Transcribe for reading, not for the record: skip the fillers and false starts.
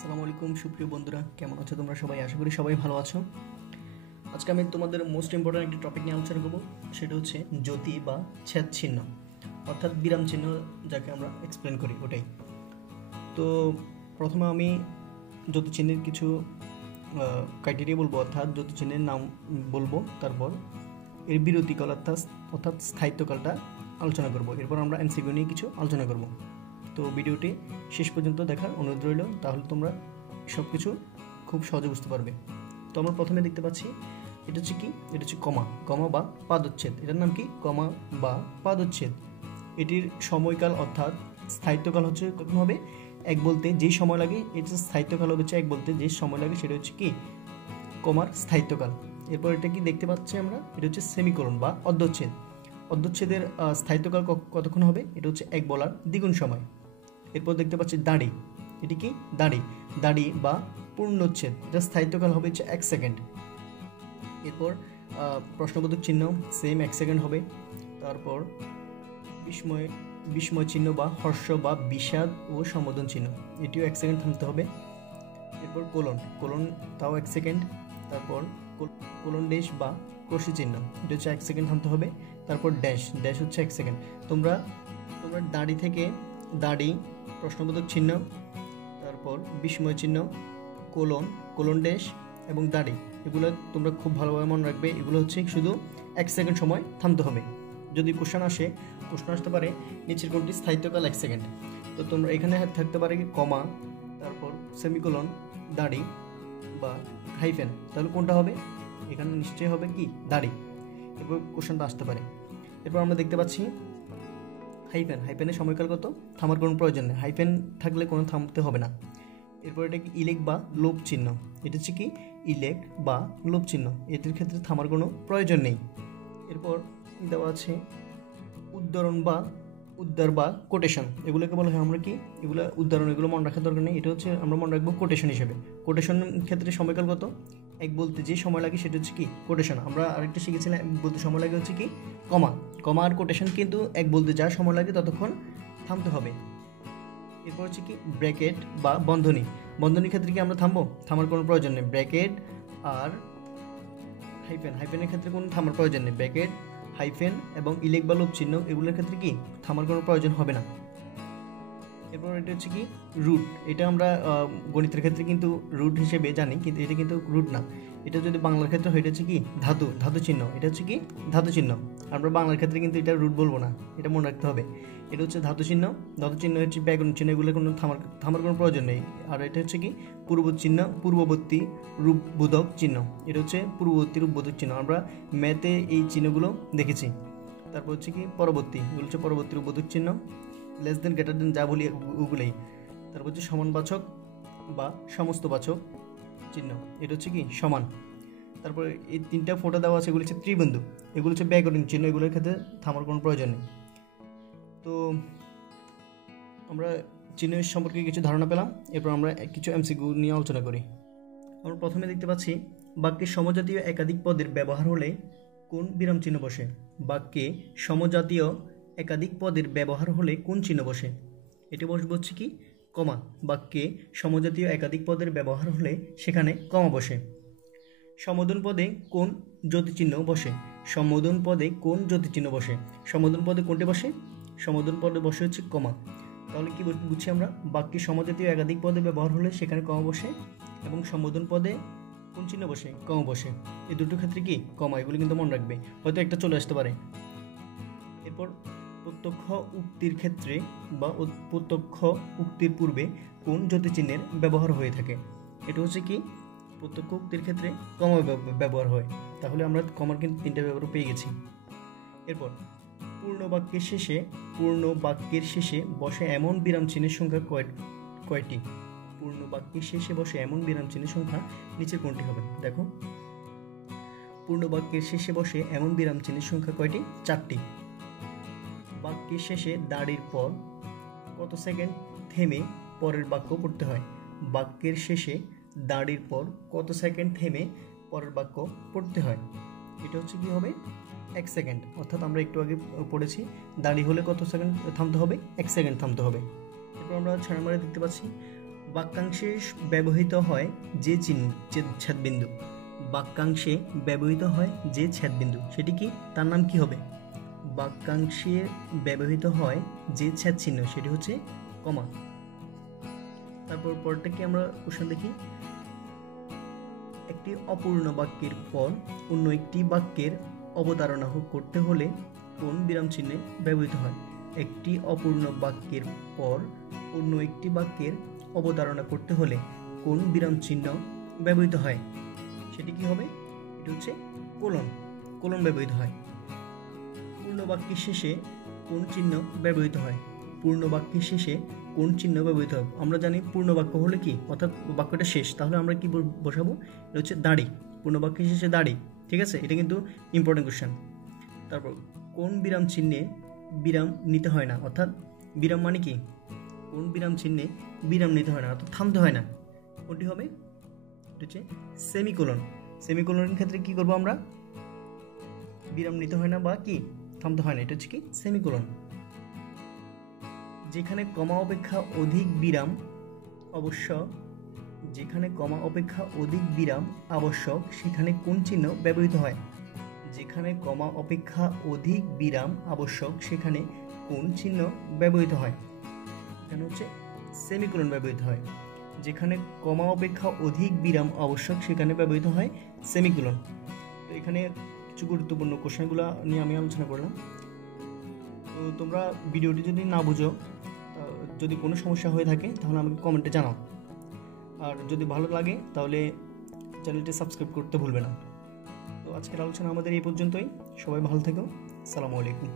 আসসালামু আলাইকুম সুপ্রিয় বন্ধুরা, কেমন আছো তোমরা সবাই? আশা করি সবাই ভালো আছো। আজকে আমি তোমাদের মোস্ট ইম্পর্ট্যান্ট একটি টপিক নিয়ে আলোচনা করবো, সেটা হচ্ছে জ্যোতি বা ছেদ চিহ্ন, অর্থাৎ বিরাম চিহ্ন যাকে আমরা এক্সপ্লেন করি ওটাই। তো প্রথমে আমি জ্যোতি চিহ্নের কিছু ক্রাইটেরিয়া বলবো, অর্থাৎ জ্যোতি চিহ্নের নাম বলবো, তারপর এর বিরতিকাল অর্থাৎ স্থায়িত্বকালটা আলোচনা করবো, এরপর আমরা এমসিকিউ নিয়ে কিছু আলোচনা করবো। তো ভিডিওটি শেষ পর্যন্ত দেখার অনুরোধ রইল, তাহলে তোমরা সব কিছু খুব সহজে বুঝতে পারবে। তো আমরা প্রথমে দেখতে পাচ্ছি এটা হচ্ছে কি, এটা হচ্ছে কমা বা পাদচ্ছেদ। এটার নাম কি? কমা বা পাদচ্ছেদ। এটির সময়কাল অর্থাৎ স্থায়িত্বকাল হচ্ছে কখন হবে? এক বলতে যেই সময় লাগে, এটা স্থায়িত্বকাল হচ্ছে এক বলতে যে সময় লাগে, সেটা হচ্ছে কি কমার স্থায়িত্বকাল। এরপর এটা কি দেখতে পাচ্ছি আমরা, এটা হচ্ছে সেমিকোলন বা অর্ধচ্ছেদ। অর্ধচ্ছেদের স্থায়িত্বকাল কতক্ষণ হবে? এটা হচ্ছে এক বলার দ্বিগুণ সময়। এরপর দেখতে পাচ্ছি দাড়ি। এটি কি? দাড়ি বা পূর্ণচ্ছেদ, এটা স্থায়িত্বকাল হবে হচ্ছে 1 সেকেন্ড। এরপর প্রশ্নবোধক চিহ্ন সেম 1 সেকেন্ড হবে। তারপর বিস্ময় চিহ্ন বা হর্ষ বা বিষাদ ও সম্বোধন চিহ্ন, এটিও 1 সেকেন্ড থামতে হবে। এরপর কোলন তাও 1 সেকেন্ড। তারপর কোলন ড্যাশ বা ক্রোশি চিহ্ন, এটা হচ্ছে 1 সেকেন্ড থামতে হবে। তারপর ড্যাশ হচ্ছে 1 সেকেন্ড। তোমরা দাড়ি থেকে দাড়ি, প্রশ্নবোধক চিহ্ন, তারপর বিস্ময় চিহ্ন, কোলন ড্যাশ এবং দাড়ি, এগুলো তোমরা খুব ভালোভাবে মনে রাখবে। এগুলো হচ্ছে শুধু 1 সেকেন্ড সময় থামতে হবে। যদি প্রশ্ন আসতে পারে নিচের কোনটি স্থায়িত্বকাল 1 সেকেন্ড, তো তোমরা এখানে থাকতে পারে কমা, তারপর সেমিকোলন, দাড়ি বা হাইফেন, তাহলে কোনটা হবে? এখানে নিশ্চয়ই হবে কি দাড়ি। এরপর কোশ্চেনটা আসতে পারে। এরপর আমরা দেখতে পাচ্ছি হাইফেনের সময়কাল কত? থামার কোনো প্রয়োজন নেই, হাইফেন থাকলে কোনো থামতে হবে না। এরপর এটা কি ইলেক বা লোপ চিহ্ন, এটা হচ্ছে কি ইলেক বা লোপ চিহ্ন, এটির ক্ষেত্রে থামার কোনো প্রয়োজন নেই। এরপর দেওয়া আছে উদ্ধার বা কোটেশন, এগুলোকে বলা হয় আমরা কি, এগুলো উদ্ধারণ, এগুলো মনে রাখার দরকার নেই, এটা হচ্ছে আমরা মনে রাখবো কোটেশন হিসেবে। কোটেশন ক্ষেত্রে সময়কাল কত? এক বলতে যে সময় লাগে সেটা হচ্ছে কি কোটেশন। আমরা আরেকটা শিখেছিলাম, এক বলতে সময় লাগে হচ্ছে কি কমা আর কোটেশন, কিন্তু এক বলতে যা সময় লাগে ততক্ষণ থামতে হবে। এরপর হচ্ছে কি ব্র্যাকেট বা বন্ধনীর ক্ষেত্রে কি আমরা থামার কোনো প্রয়োজন নেই। ব্র্যাকেট আর হাইফেনের ক্ষেত্রে কোনো থামার প্রয়োজন নেই। ব্র্যাকেট, হাইফেন এবং ইলেক বা লোপ চিহ্ন, এগুলোর ক্ষেত্রে কি থামার কোনো প্রয়োজন হবে না। এরপর এটা হচ্ছে কি রুট। এটা আমরা গণিতের ক্ষেত্রে কিন্তু রুট হিসেবে জানি, কিন্তু এটা কিন্তু রুট না। এটা যদি বাংলার ক্ষেত্রে হয়, এটা হচ্ছে কি ধাতু চিহ্ন, এটা হচ্ছে কি ধাতু চিহ্ন। আমরা বাংলার ক্ষেত্রে কিন্তু এটা রুট বলবো না, এটা মনে রাখতে হবে। এটা হচ্ছে ধাতু চিহ্ন হচ্ছে ব্যাকরণ চিহ্ন, এগুলো কোনো থামার কোনো প্রয়োজন নেই। আর এটা হচ্ছে কি পূর্ববর্তী রূপবোধক চিহ্ন, এটা হচ্ছে পূর্ববর্তী রূপবোধক চিহ্ন, আমরা ম্যাথে এই চিহ্নগুলো দেখেছি। তারপর হচ্ছে কি এগুলো হচ্ছে পরবর্তী রূপবোধক চিহ্ন, লেস দেন গ্রেটার দেন যা বলি ওগুলোই। তারপর হচ্ছে সমানবাচক বা সমস্তবাচক চিহ্ন, এটা হচ্ছে কি সমান। তারপর এই 3টা ফোঁটা দেওয়া আছে, এগুলো হচ্ছে ত্রিবিন্দু, এগুলো হচ্ছে ব্যাকরণ চিহ্ন, এগুলোর ক্ষেত্রে থামার কোনো প্রয়োজন নেই। তো আমরা চিহ্নের সম্পর্কে কিছু ধারণা পেলাম, এরপর আমরা কিছু এমসিকিউ নিয়ে আলোচনা করি। আমরা প্রথমে দেখতে পাচ্ছি বাক্যে সমজাতীয় একাধিক পদের ব্যবহার হলে কোন বিরাম চিহ্ন বসে? বাক্যে সমজাতীয় একাধিক পদের ব্যবহার হলে কোন চিহ্ন বসে? এটি বসবে হচ্ছে কি কমা। বাক্যে সমজাতীয় একাধিক পদের ব্যবহার হলে সেখানে কমা বসে। সম্বোধন পদে কোন জ্যোতিচিহ্ন বসে? সম্বোধন পদে কোনটি বসে? সম্বোধন পদে বসে হচ্ছে কমা। তাহলে কি বুঝছি আমরা? বাক্যে সমজাতীয় একাধিক পদে ব্যবহার হলে সেখানে কমা বসে, এবং সম্বোধন পদে কোন চিহ্ন বসে? কমা বসে। এই দুটো ক্ষেত্রে কি কমা, এগুলো কিন্তু মনে রাখবে, হয়তো একটা চলে আসতে পারে। এরপর প্রত্যক্ষ উক্তির ক্ষেত্রে বা প্রত্যক্ষ উক্তির পূর্বে কোন জ্যোতিচিহ্নের ব্যবহার হয়ে থাকে? এটা হচ্ছে কি প্রত্যক্ষ উক্তির ক্ষেত্রে কমা ব্যবহার হয়। তাহলে আমরা কমার কিন্তু 3টা ব্যবহার পেয়ে গেছি। এরপর পূর্ণ বাক্যের শেষে বসে এমন বিরাম চিহ্নের সংখ্যা কয়টি? পূর্ণ বাক্যের শেষে বসে এমন বিরাম চিহ্নের সংখ্যা নিচের কোনটি হবে? দেখো, পূর্ণ বাক্যের শেষে বসে এমন বিরাম চিহ্নের সংখ্যা কয়টি? 4টি। বাক্যের শেষে দাড়ির পর কত সেকেন্ড থেমে পরের বাক্য পড়তে হয়? বাক্যের শেষে দাড়ির পর কত সেকেন্ড থেমে পরের বাক্য পড়তে হয়? এটা হচ্ছে কি হবে 1 সেকেন্ড। অর্থাৎ আমরা একটু আগে পড়েছি, দাড়ি হলে কত সেকেন্ড থামতে হবে? 1 সেকেন্ড থামতে হবে। এরপর আমরা 6 নম্বরে দেখতে পাচ্ছি বাক্যাংশে ব্যবহৃত হয় যে চিহ্ন যে ছেদবিন্দু, বাক্যাংশে ব্যবহৃত হয় যে ছেদবিন্দু সেটি কি, তার নাম কি হবে? বাক্যাংশে ব্যবহৃত হয় যে ছেদ চিহ্ন সেটি হচ্ছে কমা। তারপর পরটা কি আমরা কোশ্চেন দেখি। একটি অপূর্ণ বাক্যের পর অন্য একটি বাক্যের অবতারণা করতে হলে কোন বিরাম চিহ্নে ব্যবহৃত হয়? একটি অপূর্ণ বাক্যের পর অন্য একটি বাক্যের অবতারণা করতে হলে কোন বিরাম চিহ্ন ব্যবহৃত হয়? সেটি কি হবে? এটা হচ্ছে কোলন। কোলন ব্যবহৃত হয়। পূর্ণ বাক্যের শেষে কোন চিহ্ন ব্যবহৃত হয়? পূর্ণ বাক্যের শেষে কোন চিহ্ন ব্যবহৃত হবে? আমরা জানি পূর্ণ বাক্য হলে কি, অর্থাৎ বাক্যটা শেষ, তাহলে আমরা কি বসাবো? এটা হচ্ছে দাড়ি। পূর্ণ বাক্যের শেষে দাড়ি, ঠিক আছে? এটা কিন্তু ইম্পর্টেন্ট কোশ্চেন। তারপর কোন বিরাম চিহ্নে বিরাম নিতে হয় না, অর্থাৎ বিরাম মানে কি, কোন বিরাম চিহ্নে বিরাম নিতে হয় না, অর্থাৎ থামতে হয় না? কোনটি হবে? এটা হচ্ছে সেমিকোলন। সেমিকোলনের ক্ষেত্রে কি করব আমরা? বিরাম নিতে হয় না বা কি থামতে হয় না, এটা হচ্ছে কি সেমিকোলন। যেখানে কমা অপেক্ষা অধিক বিরাম আবশ্যক, যেখানে কমা অপেক্ষা অধিক বিরাম আবশ্যক সেখানে কোন চিহ্ন ব্যবহৃত হয়? যেখানে কমা অপেক্ষা অধিক বিরাম আবশ্যক সেখানে কোন চিহ্ন ব্যবহৃত হয়? এখানে হচ্ছে সেমিকোলন ব্যবহৃত হয়। যেখানে কমা অপেক্ষা অধিক বিরাম আবশ্যক সেখানে ব্যবহৃত হয় সেমিকোলন। তো এখানে কিছু গুরুত্বপূর্ণ কোশ্চেনগুলো নিয়ে আমি আলোচনা করলাম। তো তোমরা ভিডিওটি যদি না বুঝো, যদি কোনো সমস্যা হয়ে থাকে তাহলে আমাকে কমেন্টে জানাও। আর যদি ভালো লাগে তাহলে চ্যানেলটি সাবস্ক্রাইব করতে ভুলবে না। তো আজকের আলোচনা আমাদের এই পর্যন্তই। সবাই ভালো থেকো। আসসালামু আলাইকুম।